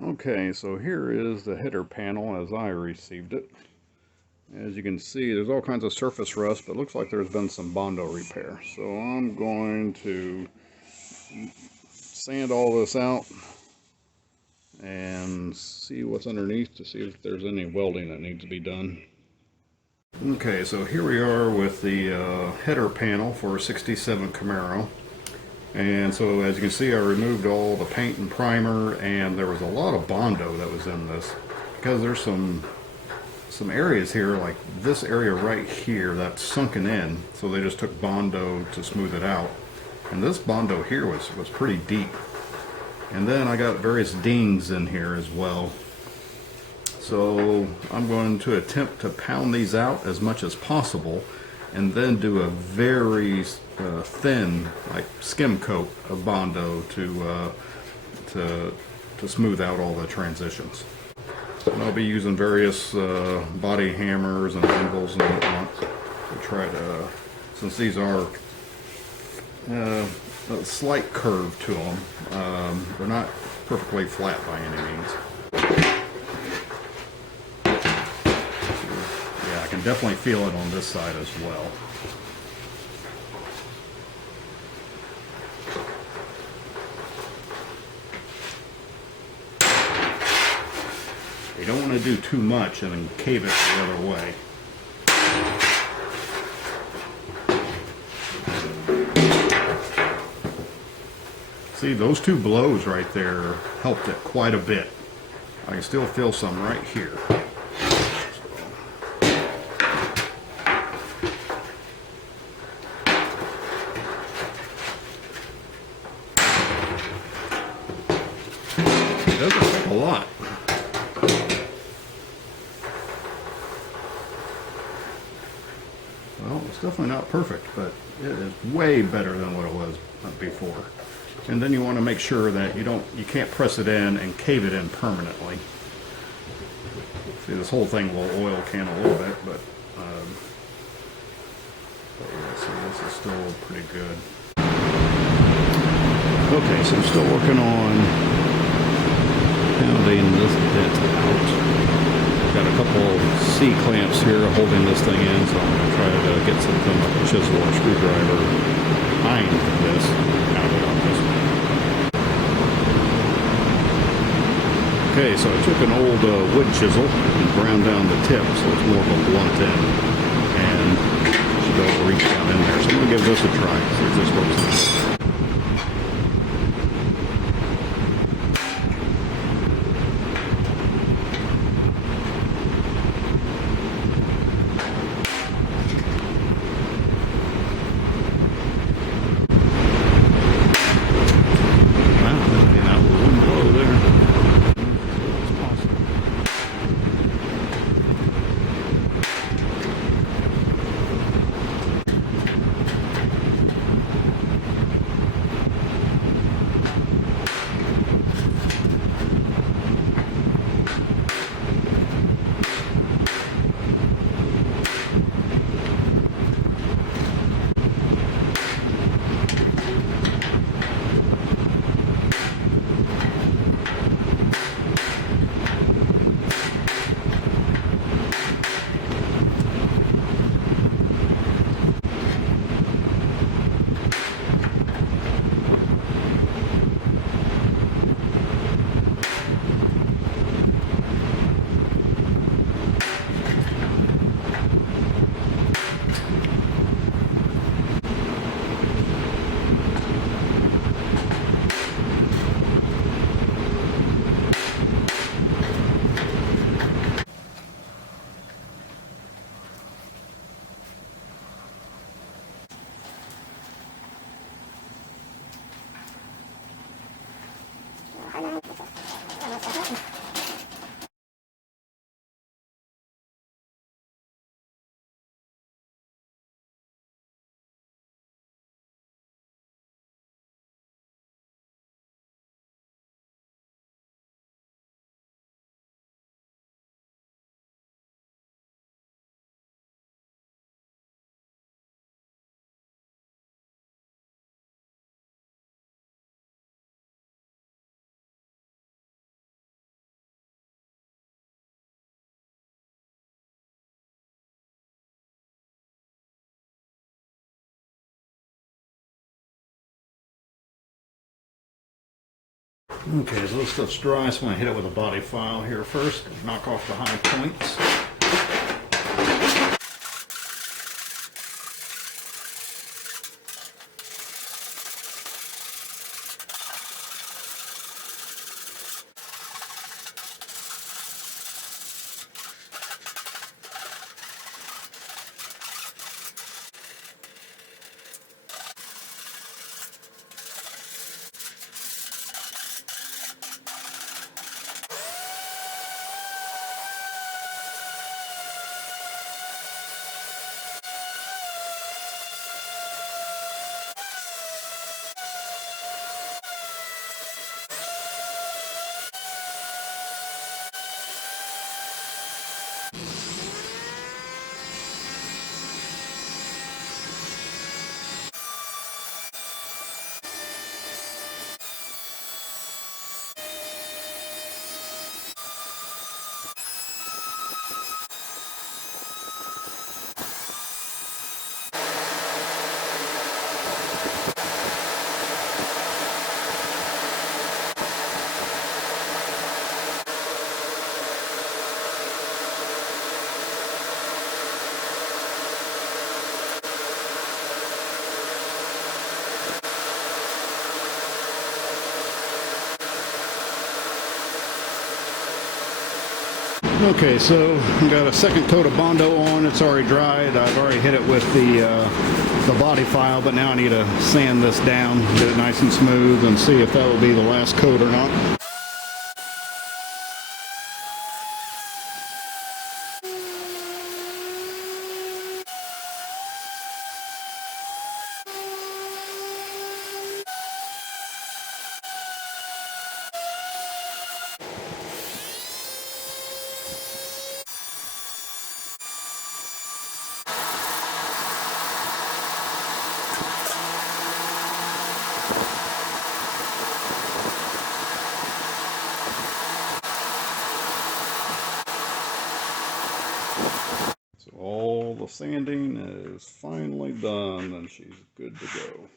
Okay, so here is the header panel as I received it. As you can see, there's all kinds of surface rust, but it looks like there's been some Bondo repair. So I'm going to sand all this out and see what's underneath to see if there's any welding that needs to be done. Okay, so here we are with the header panel for a 67 Camaro. And so as you can see, I removed all the paint and primer, and there was a lot of Bondo that was in this because there's some areas here, like this area right here, that's sunken in, so they just took Bondo to smooth it out. And this Bondo here was pretty deep. And then I got various dings in here as well. So I'm going to attempt to pound these out as much as possible, and then do a very thin, like skim coat of Bondo to smooth out all the transitions. And I'll be using various body hammers and anvils and whatnot to try to, since these are a slight curve to them, they're not perfectly flat by any means. Yeah, I can definitely feel it on this side as well. You don't want to do too much and then cave it the other way. See, those two blows right there helped it quite a bit. I can still feel some right here. It doesn't take a lot. Well, it's definitely not perfect, but it is way better than what it was before. And then you want to make sure that you can't press it in and cave it in permanently. See, this whole thing will oil can a little bit, but yeah, see, this is still pretty good. Okay, so I'm still working on pounding this dent out. Got a couple C-clamps here holding this thing in, so I'm going to try to get something like a chisel or screwdriver behind this, pound it out this way. Okay, so I took an old wood chisel and ground down the tip so it's more of a blunt end, and should be able to reach down in there. So I'm going to give this a try, see if this works. Okay, so this stuff's dry, so I'm going to hit it with a body file here first, knock off the high points. Okay, so I've got a second coat of Bondo on. It's already dried. I've already hit it with the body file, but now I need to sand this down, get it nice and smooth, and see if that will be the last coat or not. So all the sanding is finally done and she's good to go.